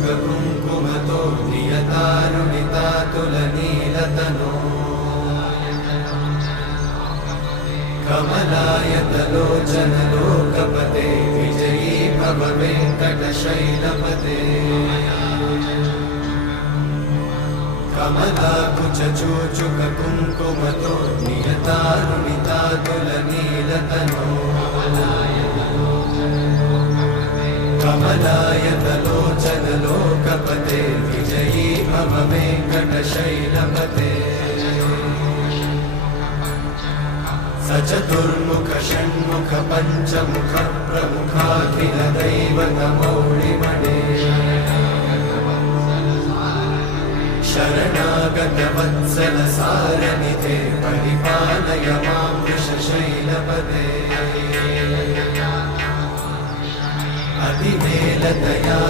कुङ्कुमतो नियतारुणितातुलनीलतनो कमलायतलोचनलोकपते विजयी भव वेङ्कटशैलपते कमलाकुचूचुककुङ्कुमतो नियतारुणितातुलनीलतनो कमलायतलोचनलोकपते विजयी भव वेङ्कटशैलपते सचतुर्मुख षण्मुख पञ्चमुख प्रमुखाखिल दैवतमौलिमणे शरणागत वत्सल सारनिधे परिपालय मां वृषशैलपते अतिमेलदया